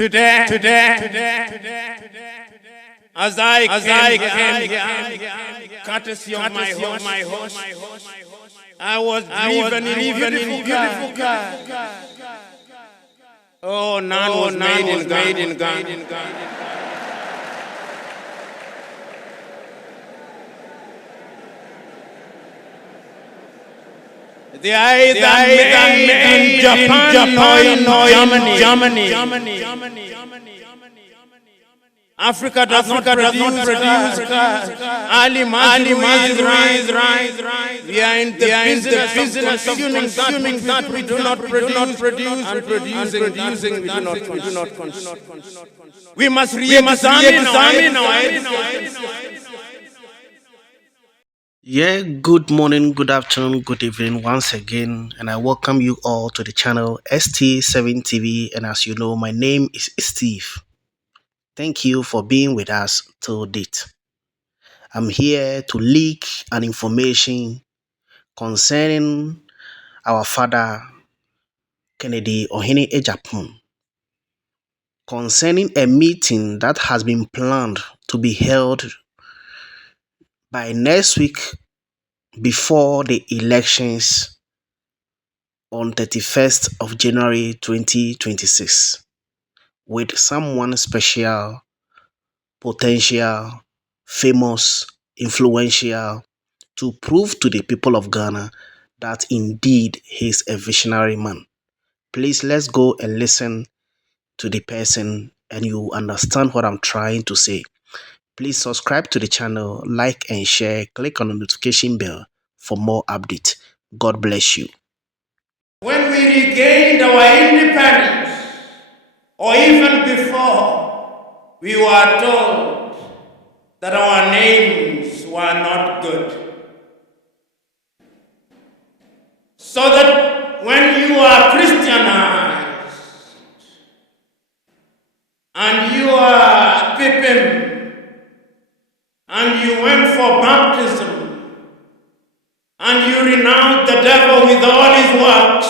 Today, as I came here, courtesy of my host, I was driven in beautiful car. Oh, none was made in Ghana. They are made in Japan or Germany. Africa does not produce cars. Ali rise. We are in the business of consuming that we do not produce and producing we do not consume. We must re-examine our education. Yeah, good morning, good afternoon, good evening once again, and I welcome you all to the channel ST7 TV. And as you know, my name is Steve. Thank you for being with us till date. I'm here to leak an information concerning our father, Kennedy Agyapong, concerning a meeting that has been planned to be held by next week before the elections on 31st of January 2026 with someone special, potential, famous, influential to prove to the people of Ghana that indeed he's a visionary man. Please let's go and listen to the person and you understand what I'm trying to say. Please subscribe to the channel, like and share, click on the notification bell for more updates. God bless you. When we regained our independence, or even before, we were told that our names were not good. So that when you are Christianized and you are pippin and you went for baptism and you renounced the devil with all his works,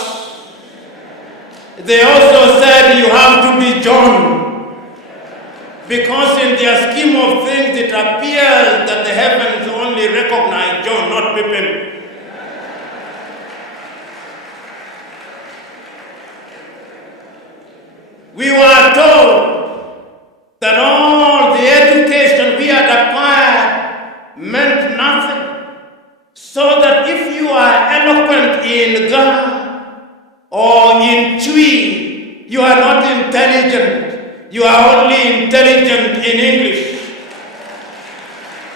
they also said you have to be John, because in their scheme of things it appears that the heavens only recognize John, not Pippin. We were told that all the education we had acquired meant nothing, so that if you are eloquent in Ghana or in Twi, you are not intelligent. You are only intelligent in English.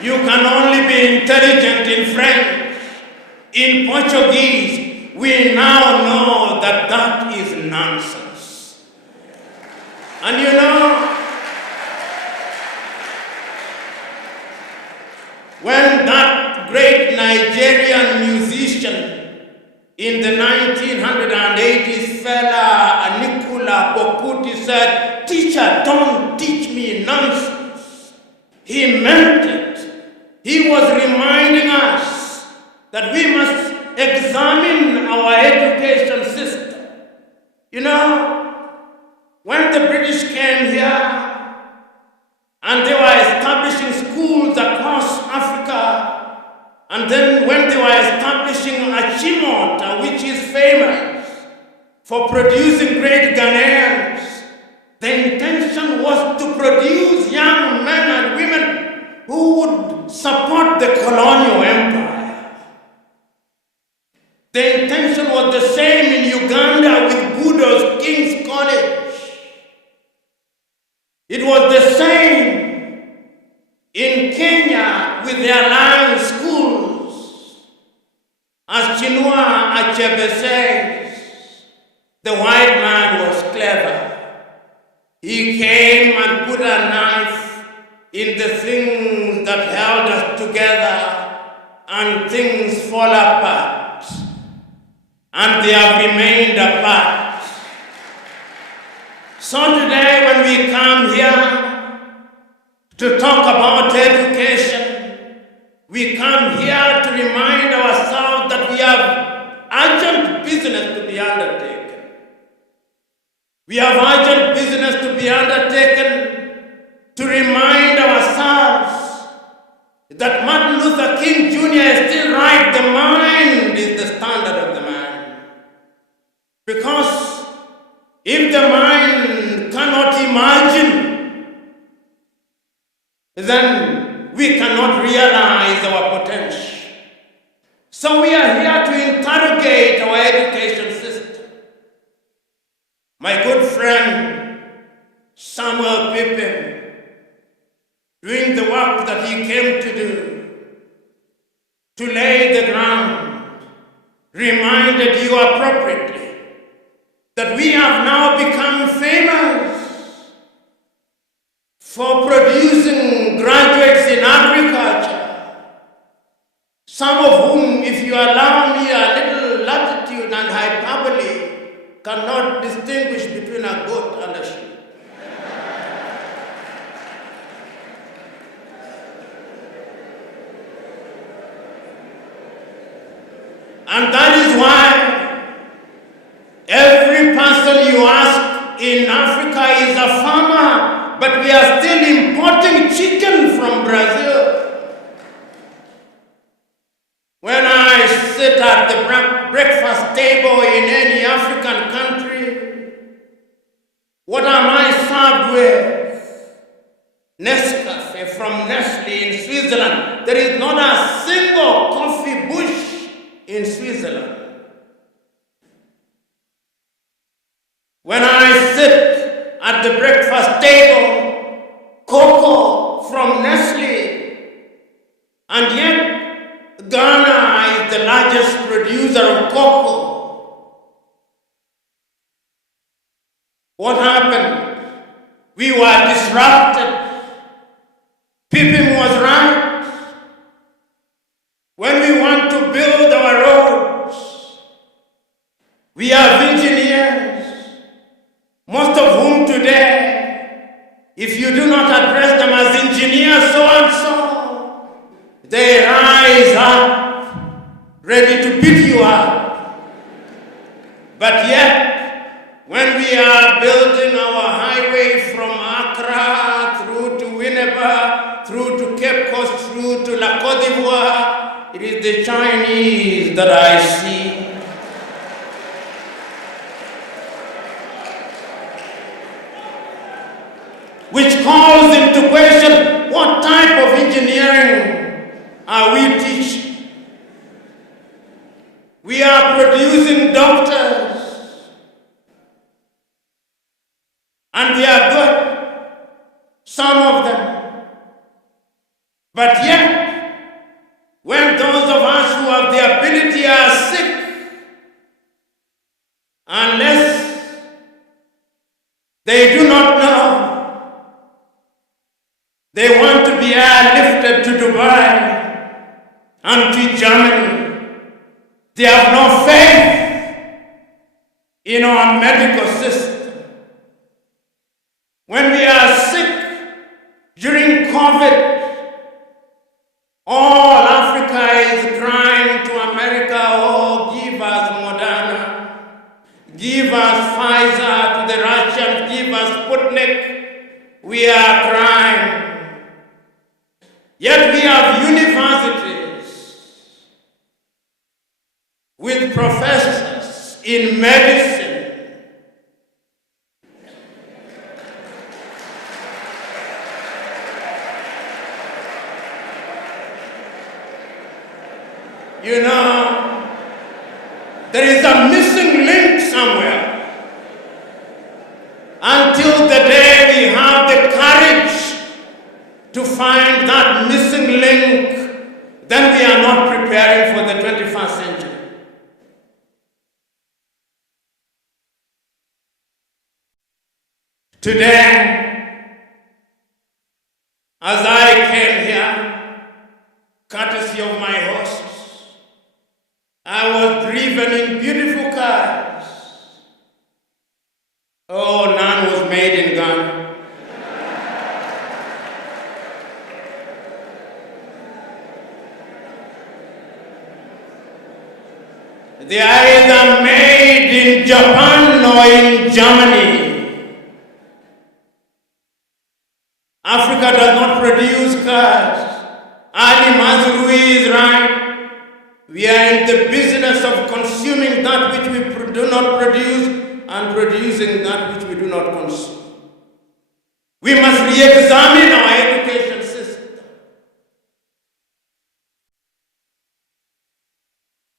You can only be intelligent in French, in Portuguese. We now know that that is nonsense. And you know, when that great Nigerian musician in the 1980s, fella Anikula Pokuti said, "Teacher, don't teach me nonsense," he meant it. He was reminding us that we must examine our education system. You know, when the British came here and they were establishing schools across Africa, and then when they were establishing Achimota, which is famous for producing great Ghanaians, the intention was to produce young men and women who would support the colonial empire. The intention was the same in Uganda with Budo's King's College. It was the same in Kenya with their Lion schools. As Chinua Achebe says, the white man was clever. He came and put a knife in the things that held us together, and things fall apart. And they have remained apart. So today when we come here to talk about education, we come here to remind ourselves that we have urgent business to be undertaken. We have urgent business to be undertaken to remind ourselves that Martin Luther King Jr. is still right. The mind is the standard of the man. Because if the mind cannot imagine, then we cannot realize our potential. So we are here to interrogate our education system. My good friend Samuel Pippin, doing the work that he came to do, to lay the ground, reminded you appropriately that we have now become famous for producing graduates in agriculture, some of whom, if you allow me a little latitude and hyperbole, cannot distinguish between a goat and a sheep. And that is why every person you ask in Africa is a farmer, but we are still importing chicken from Brazil. When I sit at the breakfast table in any African country, what am I served with? Nescafe from Nestle in Switzerland. There is not a single coffee bush in Switzerland. When I sit at the breakfast table, cocoa from Nestle, and yet Ghana is the largest producer of cocoa. What happened? We were disrupted. Pippin was right. When we want to build our roads, we have engineers, most of whom today, if you do not address them as engineers so and so, they rise up, ready to beat you up. But yet, when we are building our highway from Accra through to Winneba, through to Cape Coast, through to La Côte d'Ivoire, it is the Chinese that I see. Which calls into question, what type of engineering are we teaching? We are producing doctors, and they are good, some of them. But yet, when those of us who have the ability are sick, unless they do not know, they want to be airlifted to Dubai and to Germany. They have no faith in our medical system. When we are sick during COVID, all Africa is crying to America, oh, give us Moderna, give us Pfizer, to the Russians, give us Sputnik. We are crying. Yet we have universities with professors in medicine. You know, there is a missing link somewhere. Until the day we have the courage to find that missing link, then we are not preparing for the 21st century. Today, as I came here, courtesy of my hosts, I was driven in beautiful cars. Oh, none was made in Ghana. They are either made in Japan or in Germany. Africa does not produce cars. Ali Mazrui is right. We are in the business of consuming that which we do not produce and producing that which we do not consume. We must re-examine our education system.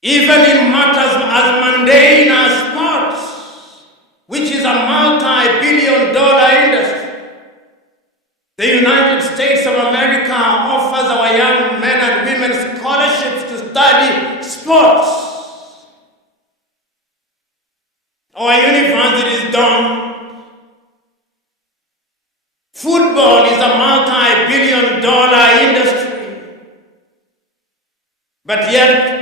Even in matters as mundane as sports, which is a multi-billion-dollar industry. The United States of America offers our young men and women scholarships to study sports. Our universities don't. Football is a multi-billion-dollar industry. But yet,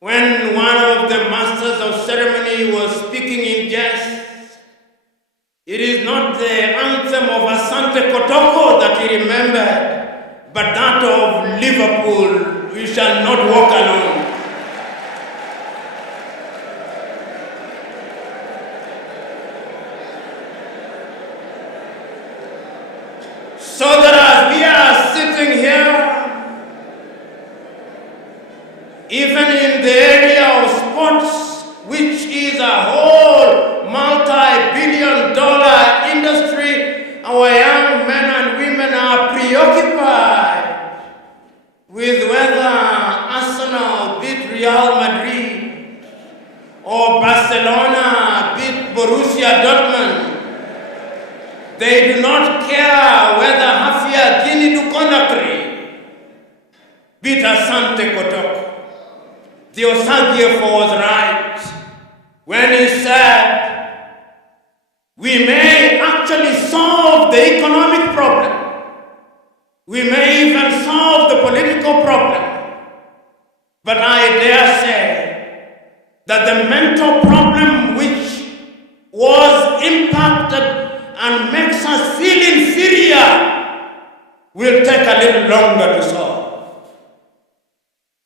when one of the masters of ceremony was speaking in jest, it is not the anthem of Asante Kotoko that he remembered, but that of Liverpool, we shall not walk alone. So that as we are sitting here, even in the area of sports, which is a whole multi-billion-dollar industry, our young men and women are preoccupied with whether Arsenal beat Real Madrid or Barcelona beat Borussia Dortmund. They do not care whether Hafia Guinea Conakry beat Asante Kotoko. The Osagiefo was right when he said, we may actually solve the economic problem. We may even solve the political problem. But I dare say that the mental problem which was impacted and makes us feel inferior will take a little longer to solve.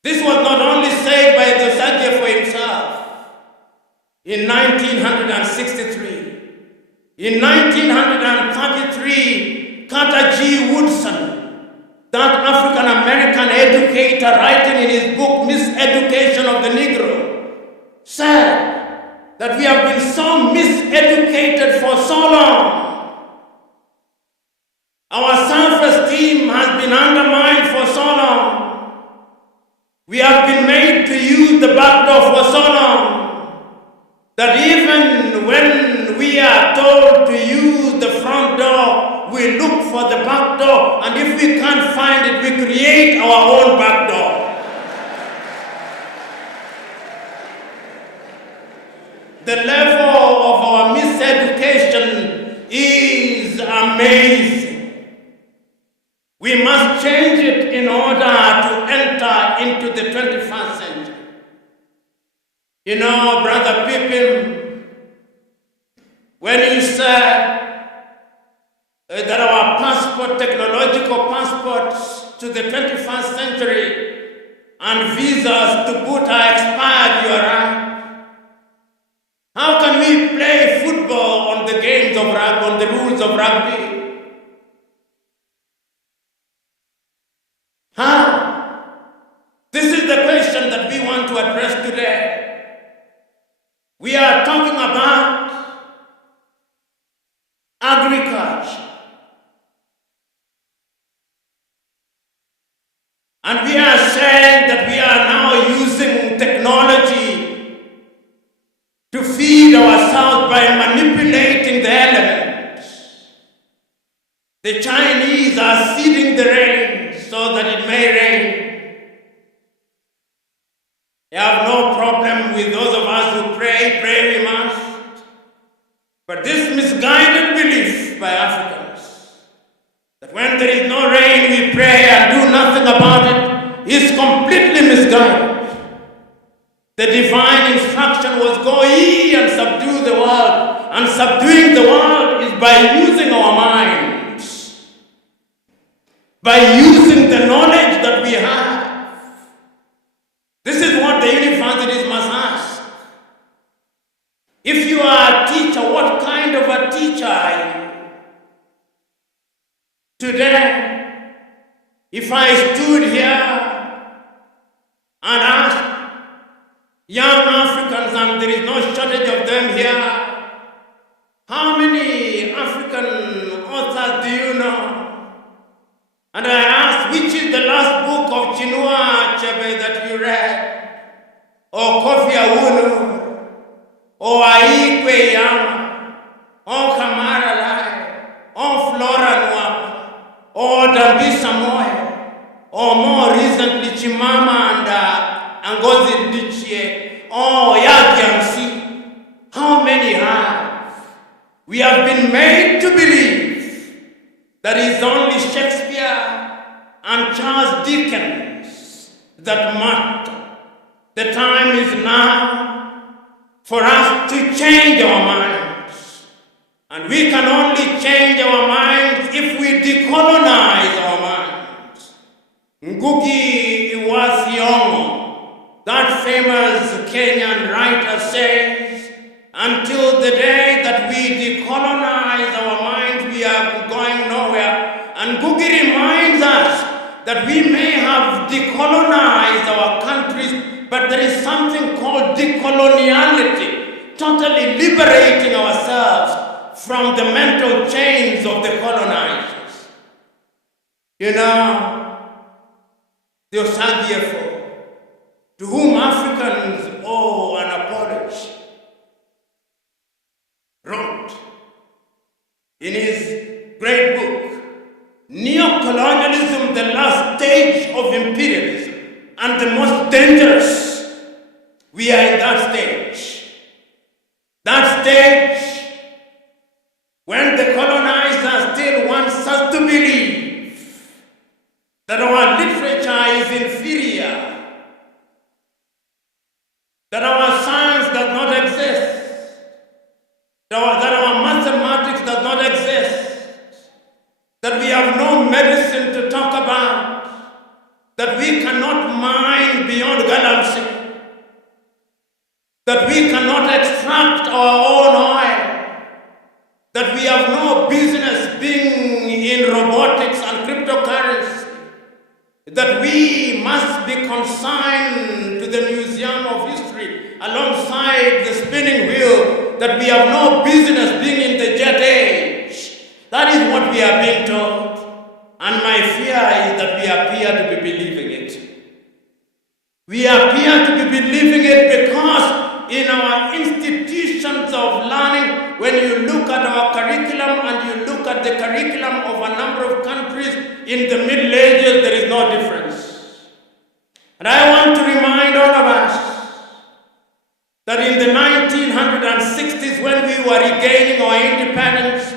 This was not only said by the Osagiefo himself in 1963. In 1933, Carter G. Woodson, that African-American educator writing in his book, Miseducation of the Negro, said that we have been so miseducated for so long. Our self-esteem has been undermined for so long. We have been made to use the back door for so long that even when we are told to use the front door, we look for the back door, and if we can't find it, we create our own back door. The level of our miseducation is amazing. We must change it in order to enter into the 21st century. You know, Brother Pippin, when you said that our passport, technological passports to the 21st century and visas to boot are expired, you are right. How can we play football on the games of rugby, on the rules of rugby? This is the question that we want to address today. We are talking about agriculture. And we are saying that we are now using technology to feed ourselves by manipulating the elements. The Chinese are seeding the rain so that it may rain. They have no problem with those of us who pray we must. But this misguided belief by Africans, that when there is no rain we pray and do nothing about it, is completely misguided. The divine instruction was go ye and subdue the world, and subduing the world is by using our minds, by using the knowledge that we have. This is what the universities must ask. If you are a teacher, what kind of a teacher are you? Today, if I stood here and asked young Africans, and there is no shortage of them here, how many African authors do you know? And I asked, which is the last book of Chinua Achebe that you read? Or Kofi Awunu? Or Aikwe Yama? Or Kamara Lai? Or Flora Nwapa? Or Dambisa Moyo? Or more recently Chimama and Ngozi Adichie? Or Yagiamsi? How many have? We have been made to believe that it's only Shakespeare and Charles Dickens that matter. The time is now for us to change our minds. And we can only change our minds if we decolonize our minds. Ngugi Iwathiongo, that famous Kenyan writer, says, until the day that we decolonize our minds, we are going nowhere. And Ngugi reminds us that we may have decolonized our countries, but there is something called decoloniality, totally liberating ourselves from the mental chains of the colonizers. You know, the Osagyefo, to whom Africans owe an apology, wrote in his great book, Neo-Colonialism, the last stage of imperialism, and the most dangerous. We are in that stage. That stage when the colonizer still wants us to believe that our literature is inferior, that our science does not exist, that our mathematics does not exist, that we have no medicine to talk about, that we cannot mine beyond galaxy, that we cannot extract our own oil, that we have no business being in robotics and cryptocurrency, that we must be consigned to the Museum of History alongside the spinning wheel, that we have no business being in the jet age. That is what we are being told. And my fear is that we appear to be believing it. We appear to be believing it because in our institutions of learning, when you look at our curriculum and you look at the curriculum of a number of countries in the Middle Ages, there is no difference. And I want to remind all of us that in the 1960s, when we were regaining our independence,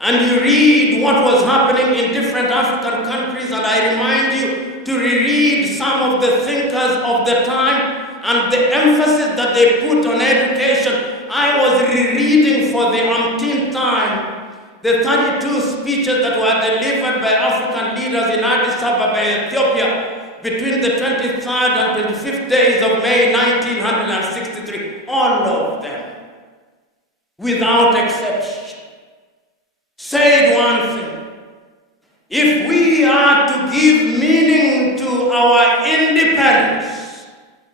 and you read what was happening in different African countries, and I remind you to reread some of the thinkers of the time and the emphasis that they put on education. I was rereading for the umpteenth time the 32 speeches that were delivered by African leaders in Addis Ababa, Ethiopia, between the 23rd and 25th days of May 1963. All of them, without exception, said one thing: if we are to give meaning to our independence,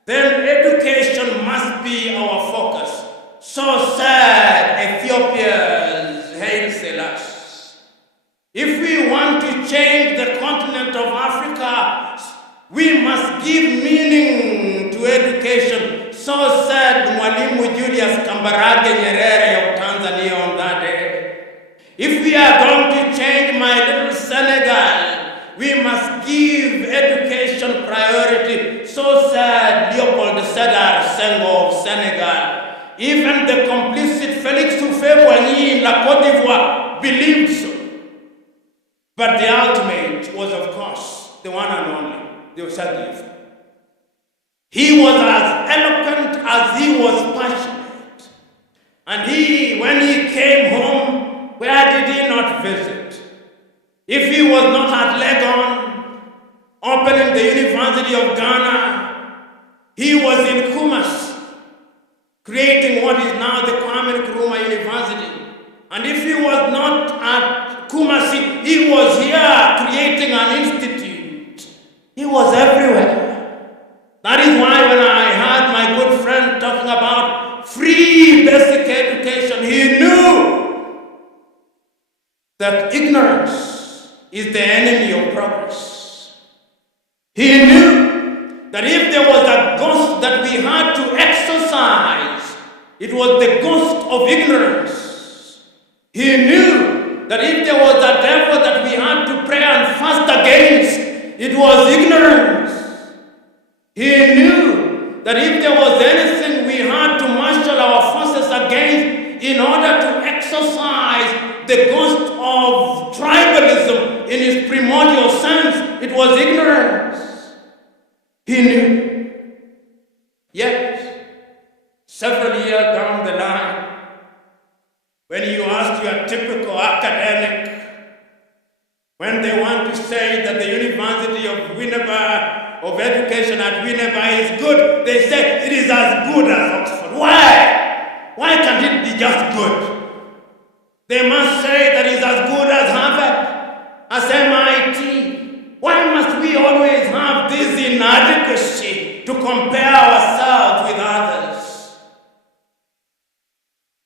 then education must be our focus. So said Ethiopia's Haile Selassie. If we want to change the continent of Africa, we must give meaning to education. So said Mwalimu Julius Kambarage Nyerere of Tanzania on that day. If we are going to change my little Senegal, we must give education priority. So said Leopold Sedar Senghor of Senegal. Even the complicit Félix Houphouët-Boigny in La Côte d'Ivoire believed so. But the ultimate was, of course, the one and only, the Osagyefo. He was as eloquent as he was passionate. And when he came home, where did he not visit? If he was not at Legon, opening the University of Ghana, he was in Kumasi, creating what is now the Kwame Nkrumah University. And if he was not at Kumasi, he was here creating an institute. He was everywhere. That is why when I heard my good friend talking about free basic education, he knew that ignorance is the enemy of progress. He knew that if there was a ghost that we had to exorcise, it was the ghost of ignorance. He knew that if there was a devil that we had to pray and fast against, it was ignorance. He knew that if there was anything we had to marshal our forces against in order to exorcise the ghost of tribalism in its primordial sense, it was ignorance. He knew. Yet, several years down the line, when you ask your typical academic, when they want to say that the University of Winneba, of education at Winneba is good, they say it is as good as Oxford. Why? Why can't it be just good? They must say that it's as good as Harvard, as MIT. Why must we always have this inadequacy to compare ourselves with others?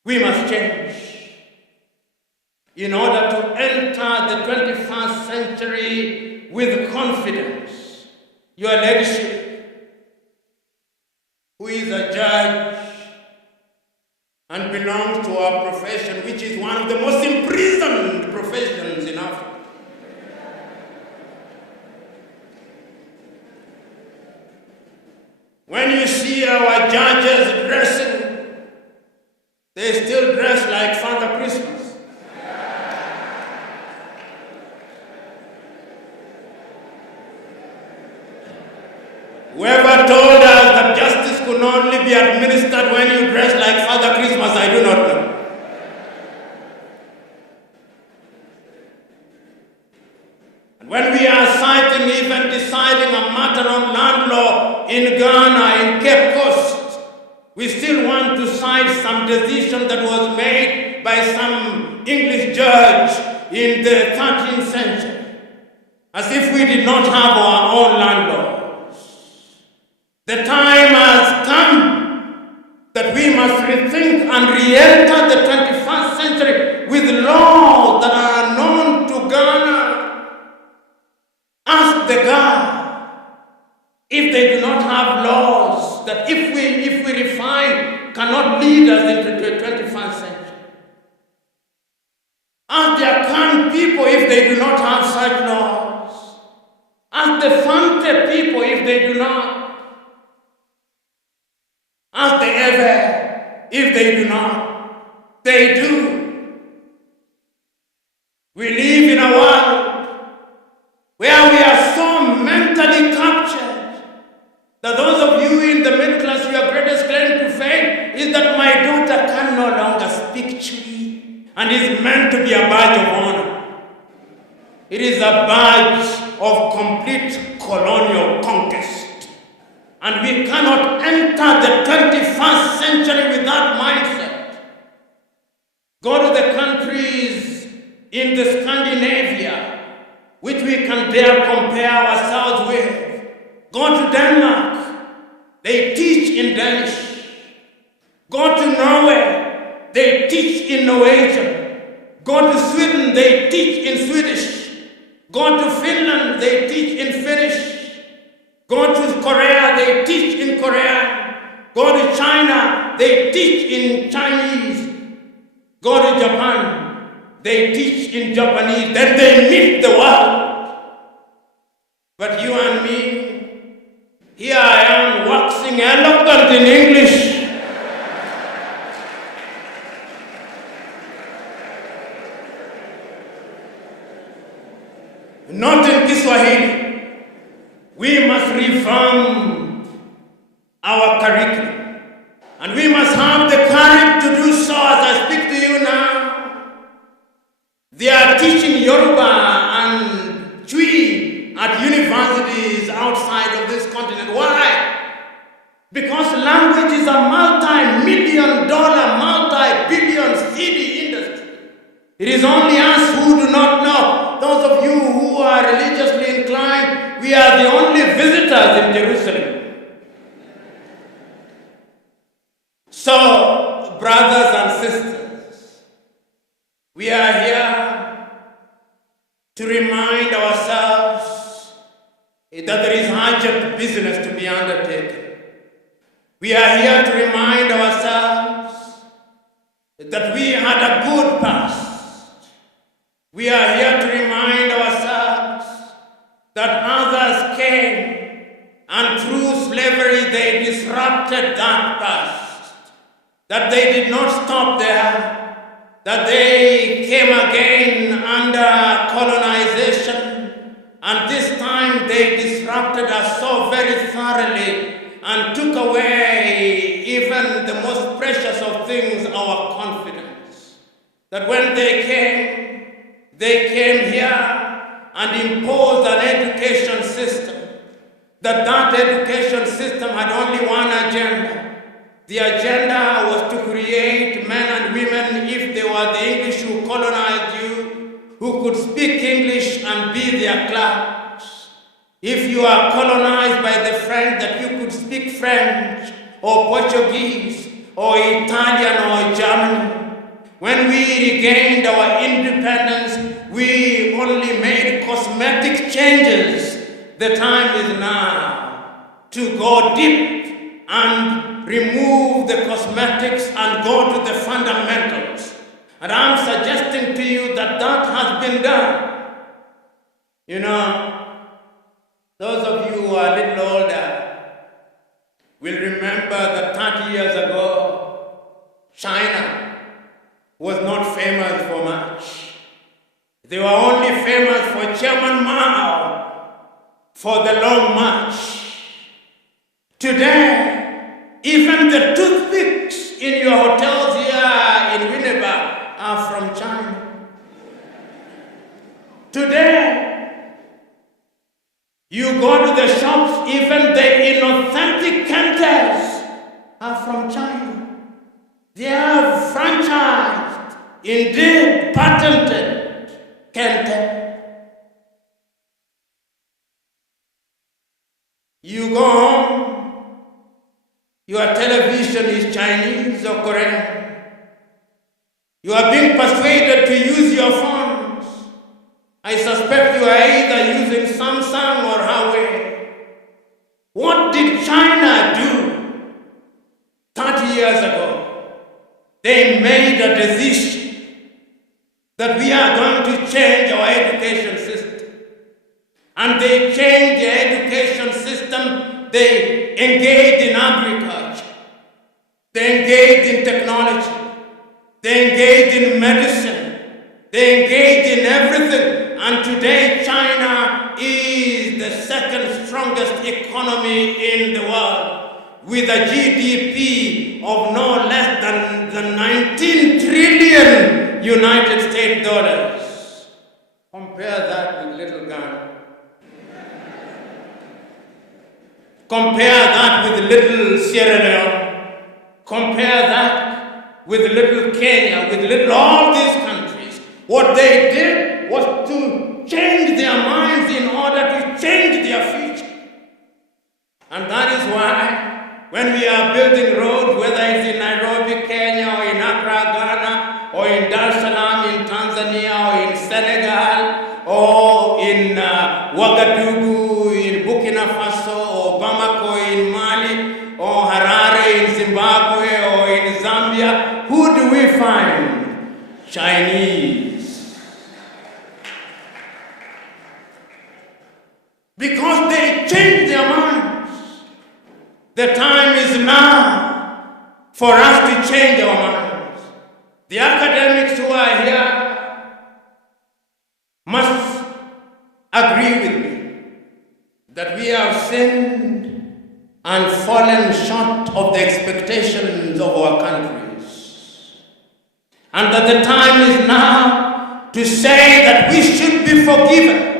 We must change. In order to enter the 21st century with confidence, your leadership, who is a judge and belongs to our profession, which is one of the most imprisoned professions in Africa. When you see our judges dressing, they still dress like Father Christmas. Whoever told us that justice could only be administered when you dress like Father Christmas, I do not know. And when we are citing, even deciding a matter on land law in Ghana, in Cape Coast, we still want to cite some decision that was made by some English judge in the 13th century, as if we did not have our own land law. The time has come that we must rethink and re-enter the 21st century with laws that are known to Ghana. Ask the Ghana if they do not have laws that if we refine cannot lead us into the 21st century. Ask the Akan people if they do not have such laws. Ask the Fante people if they do not. Ask the Ever if they do not. They do. We live in a world where we are so mentally captured that those of you in the middle class, your greatest claim to fame is that my daughter can no longer speak Chui and is meant to be a badge of honor. It is a badge of complete colonial conquest. And we cannot enter the 21st century with that mindset. Go to the countries in the Scandinavia, which we can dare compare ourselves with. Go to Denmark, they teach in Danish. Go to Norway, they teach in Norwegian. Go to Sweden, they teach in Swedish. Go to Finland, they teach in Finnish. Go to Korea, they teach in Korean. Go to China, they teach in Chinese. Go to Japan, they teach in Japanese. Then they meet the world. But you and me, here I am waxing eloquent in English. Not in Kiswahili. We must reform our curriculum. And we must have the courage to do so as I speak to you now. They are teaching Yoruba and Twi at universities outside of this continent. Why? Because language is a multi-million dollar, multi-billion city industry. It is only us who do not know. Those are religiously inclined, we are the only visitors in Jerusalem. So, brothers and sisters, we are here to remind ourselves that there is urgent business to be undertaken. We are here to remind ourselves that we had a good past. We are here to remind ourselves that others came and through slavery they disrupted that past. That they did not stop there, that they came again under colonization, and this time they disrupted us so very thoroughly and took away even the most precious of things, our confidence. That when they came here and imposed an education system, that education system had only one agenda. The agenda was to create men and women, if they were the English who colonized you, who could speak English and be their clerks. If you are colonized by the French, that you could speak French or Portuguese or Italian or German. When we regained our independence, we only made cosmetic changes. The time is now to go deep and remove the cosmetics and go to the fundamentals. And I'm suggesting to you that has been done. You know, those of you who are a little older will remember that 30 years ago, China was not famous for much. They were only famous for Chairman Mao for the long march. Today, even the toothpicks in your hotels here in Winneba are from China. Today, you go to the shops, even the inauthentic Kentes are from China. They are franchised, indeed patented Kente. You go home, your television is Chinese or Korean. You are being persuaded to use your phones. I suspect you are either using Samsung or Huawei. What did China do 30 years ago? They made a decision that we are going to change our education system. And they changed the education system. They engaged in agriculture. They engaged in technology. They engaged in medicine. They engaged in everything. And today, China is the second strongest economy in the world, with a GDP of no less than 19 trillion United States dollars. Compare that with little Ghana. Compare that with little Sierra Leone. Compare that with little Kenya, with little all these countries. What they did was to change their minds in order to change their future. And that is why when we are building roads, whether it's in Nairobi, Kenya, or in Accra, Ghana, or in Dar es Salaam in Tanzania, or in Senegal, or in Ouagadougou in Burkina Faso, or Bamako in Mali, or Harare in Zimbabwe, or in Zambia, who do we find? Chinese. Because they changed their minds. The time is now for us to change our minds. The academics who are here must agree with me that we have sinned and fallen short of the expectations of our countries. And that the time is now to say that we should be forgiven.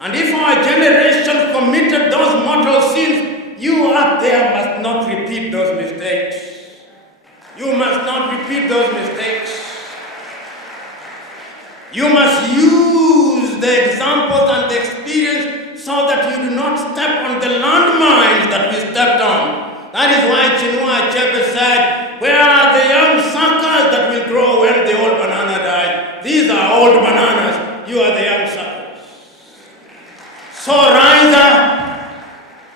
And if our generation committed those mortal sins, you out there must not repeat those mistakes. You must not repeat those mistakes. You must use use the examples and the experience so that you do not step on the landmines that we stepped on. That is why Chinua Achebe said, where are the young suckers that will grow when the old banana dies? These are old bananas. You are the young suckers. So rise up.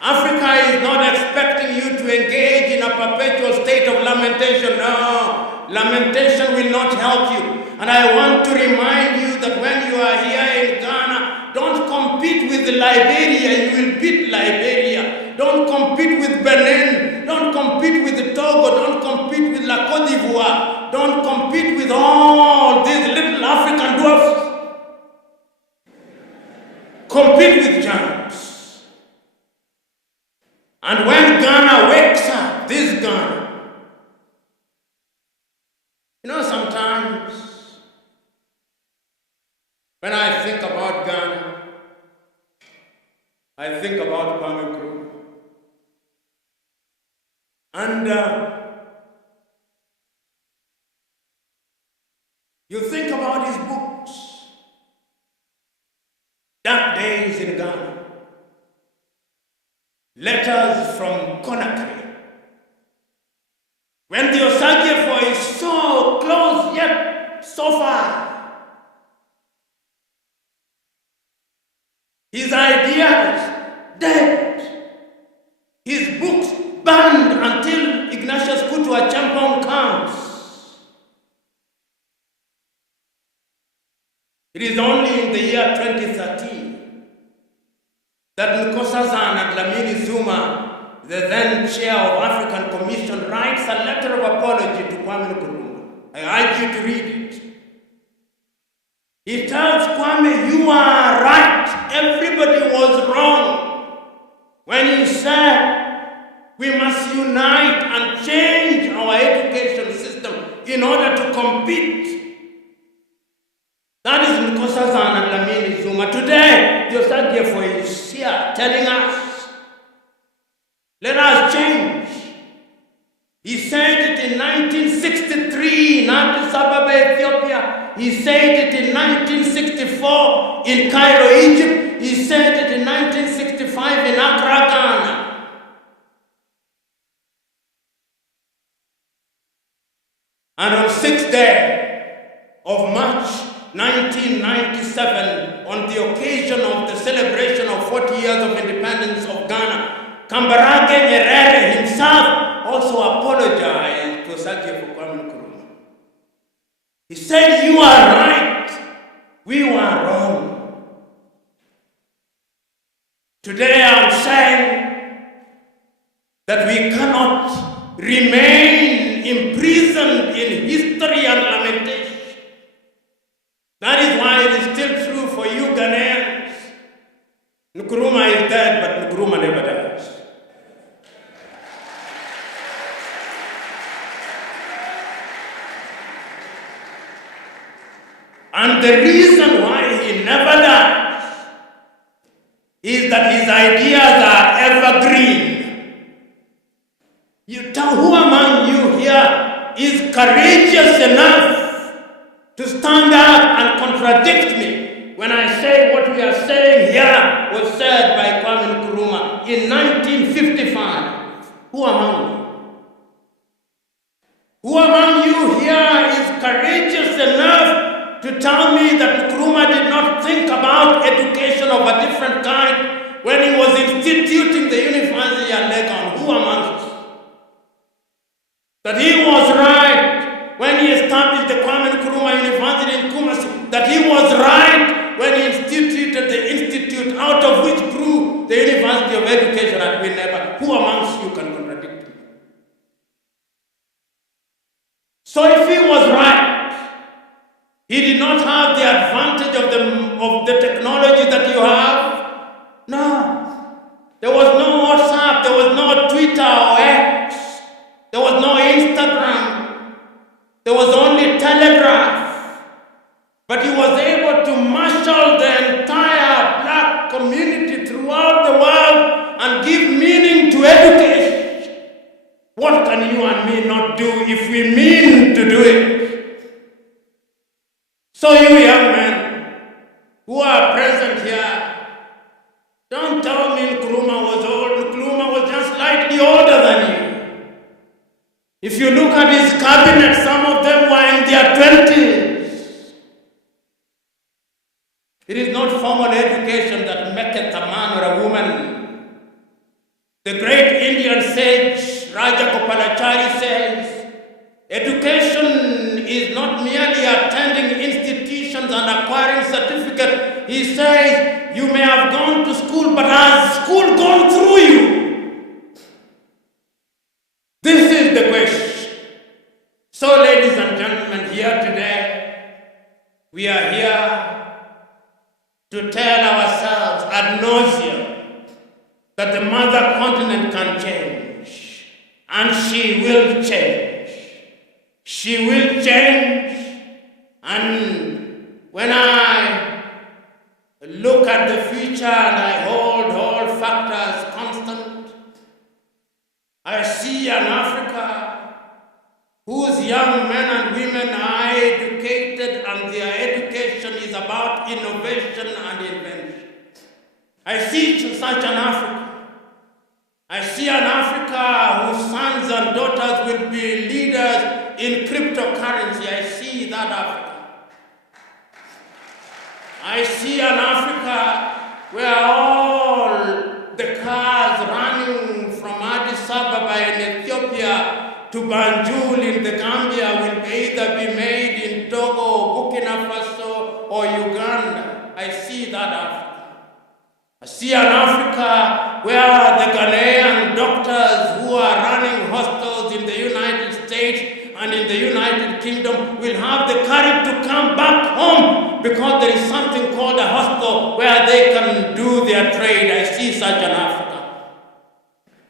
Africa is not expecting you to engage in a perpetual state of lamentation. No, lamentation will not help you. And I want to remind you that when you are here in Ghana, don't compete with Liberia, you will beat Liberia. Don't compete with Benin, don't compete with Togo, don't compete with La Côte d'Ivoire, don't compete with all these little African dwarfs. Compete with giants. And when Ghana wakes up, this Ghana, sometimes when I think about Ghana, I think about Kwame Nkrumah. And you think about his books, Dark Days in Ghana, Letters from Conakry. When the Osagyefo is so close yet so far, his ideas dead, his books banned until Ignatius Kutu Agyapong comes. It is only in the year 2013 that Nkosazana and Dlamini Zuma, the then chair of African Commission, writes a letter of apology to Kwame Nkrumah. I urge you to read it. He tells Kwame, you are right. Everybody was wrong when you said we must unite and change our education system in order to compete. That is Nkosazana and Dlamini Zuma. Today, the Osagyefo is here telling us, let us change. He said it in 1963 in Addis Ababa, Ethiopia. He said it in 1964 in Cairo, Egypt. He said it in 1965 in Accra, Ghana. And on 6th day of March 1997, on the occasion of the celebration of 40 years of independence of Ghana, Kambarage Nyerere himself also apologized to Osagyefo Kwame Nkrumah. He said, you are right, we were wrong. Today I'm saying that we cannot remain imprisoned in history and lamentation. That is why it is still true for you Ghanaians. Nkrumah is dead, but Nkrumah never dies. And the reason why he never dies is that his ideas are evergreen. You tell who among you here is courageous enough to stand up and contradict me when I say what we are saying here was said by Kwame Nkrumah in 1955. Who among you? Who among you here is courageous enough to tell me that Nkrumah did not think about education of a different kind when he was instituting the University at Legon? Who amongst us? That he was right when he established the Kwame Nkrumah University in Kumasi, that he was right when he instituted the institute out of which grew the University of Education at Winneba. Who amongst you can contradict me? So if he was right, he did not have the advantage of the technology that you have. No. There was no WhatsApp, there was no Twitter or X, there was no Instagram, there was only Telegraph. But he was able to marshal the entire black community throughout the world and give meaning to education. What can you and me not do if we mean to do it? So you young men who are It is not formal education that maketh a man or a woman. The great Indian sage Raja Gopalachari says, education is not merely attending institutions and acquiring certificate. He says, you may have gone to school, but has school gone through you? This is the question. So, ladies and gentlemen, here today, we are here to tell ourselves ad nauseum that the mother continent can change, and she will change. She will change, and when I look at the future and I hold all factors constant, I see an Africa whose young men and women are educated and their education is about innovation and invention. I see such an Africa. I see an Africa whose sons and daughters will be leaders in cryptocurrency. I see that Africa. I see an Africa where all the cars running from Addis Ababa in Ethiopia to Banjul in the Gambia will either be made in Togo, Burkina Faso, or Uganda. I see that Africa. I see an Africa where the Ghanaian doctors who are running hospitals in the United States and in the United Kingdom will have the courage to come back home because there is something called a hospital where they can do their trade. I see such an Africa.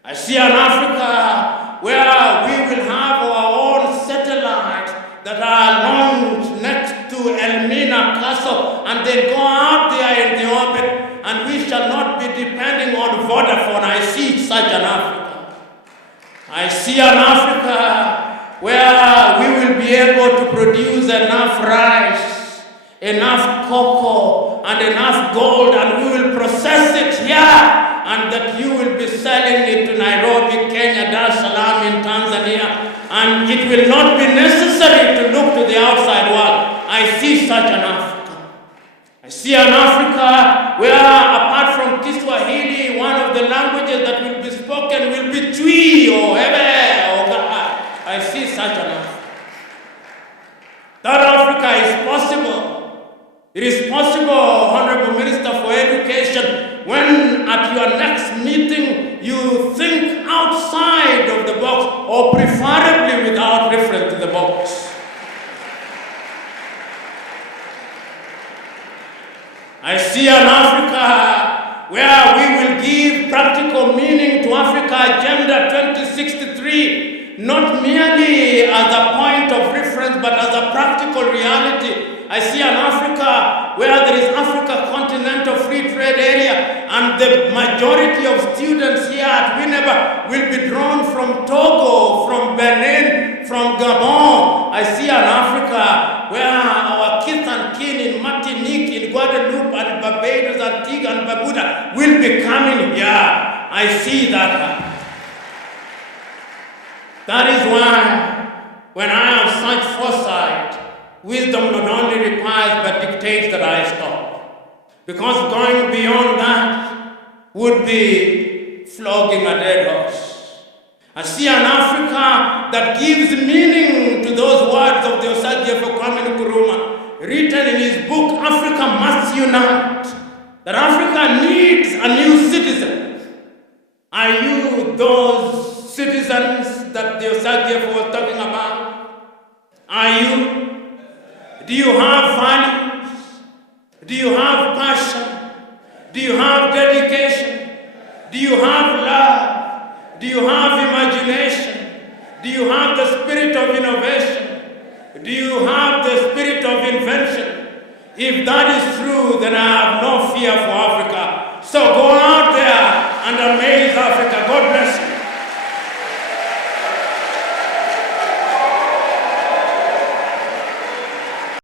I see an Africa where we will have our own satellites that are launched next to Elmina Castle and then go out there in the orbit, and we shall not be depending on Vodafone. I see such an Africa. I see an Africa where we will be able to produce enough rice, enough cocoa, and enough gold, and we will process it here, and that you will be selling it to Nairobi, Kenya, Dar es Salaam in Tanzania, and it will not be necessary to look to the outside world. I see such an Africa. I see an Africa where, apart from Kiswahili, one of the languages that will be spoken will be Twi or Ebe or Gaha. I see such an Africa. That Africa is possible. It is possible, Honorable Minister for Education, when at your next meeting you think outside of the box, or preferably without reference to the box. I see an Africa where we will give practical meaning to Africa Agenda 2063, not merely as a point of reference, but as a practical reality. I see an Africa where there is Africa Continental Free Trade Area, and the majority of students here at Winneba will be drawn from Togo, from Benin, from Gabon. I see an Africa where our kith and kin in Martinique, in Guadeloupe, and Barbados, Antigua, and Barbuda will be coming here. I see that happen. That is why, when I have such foresight, wisdom not only requires but dictates that I stop. Because going beyond that would be flogging a dead horse. I see an Africa that gives meaning to those words of the Osagyefo Kwame Nkrumah, written in his book, Africa Must Unite, that Africa needs a new citizen. Are you those citizens that the Osagyefo was talking about? Are you? Do you have values? Do you have passion? Do you have dedication? Do you have love? Do you have imagination? Do you have the spirit of innovation? Do you have the spirit of invention? If that is true, then I have no fear for Africa. So go out there and amaze